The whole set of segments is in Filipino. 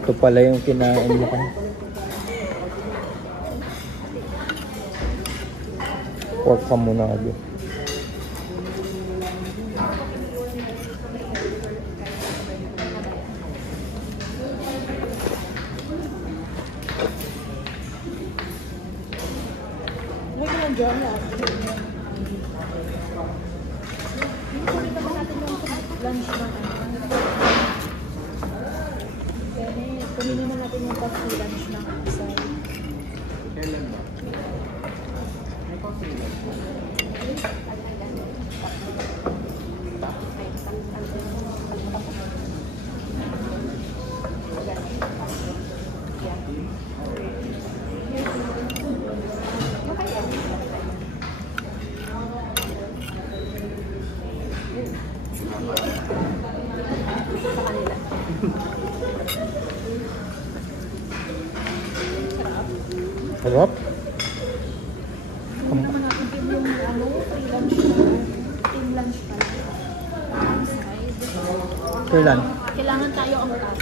Ito pala yung kinain mo kan. Pork hamonado. Lunch ng kuminin na natin yung coffee lunch ng asay. Kailan ba? May coffee lunch. Sarap. Hindi naman natin yung free lunch na team lunch pala. Kailan? Kailangan tayo ang top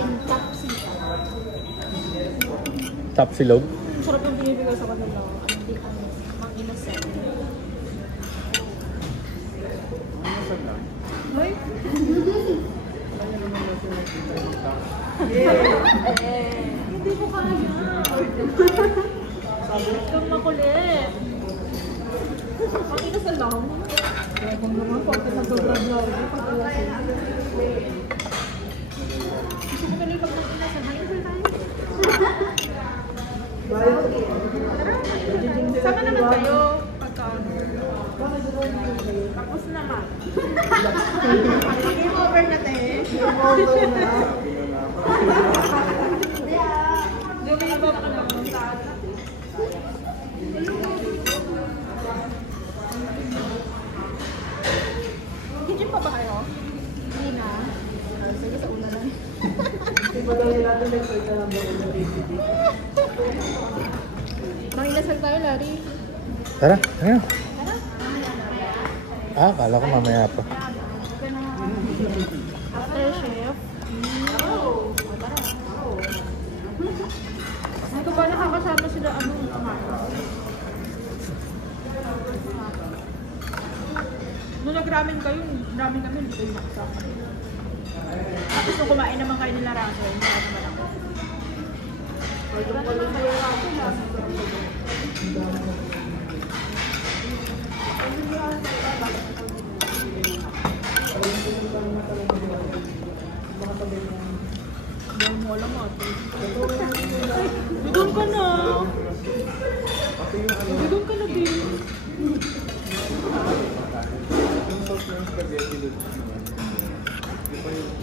10, top 6. Top silog? Sarap yung binibigay sa kanila. Hindi ang mang-inasal. Ay? Hindi ko kaya. Itong makulit. Ang inasal lang. Kaya kung naman po, pinag-vlog lang. Gusto ko tuloy pag nag-inasal. Mag-inasal tayo. Sama naman kayo. Tapos naman. Game over na tayo. Game over na. Dumibok ka naman. Kitchen pa ba kayo? Hindi na. Sige sa una na. Manginasal tayo, Larry. Tara, tara. Ah, kala ko mamaya pa. After chef. Tara. Ito ba nakakasama sila nung nag-ramen kayo, ramen kami, hindi kayo nakasama. Tapos nung kumain naman kayo nila ramen, hindi naman ako. Wala naman kayo ramen. Mo lang ate. Bidon ka na. Bidon ka na din. Yung sauce ng spaghetti doon naman. Di ba yung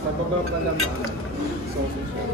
sa baba pala sauce siya.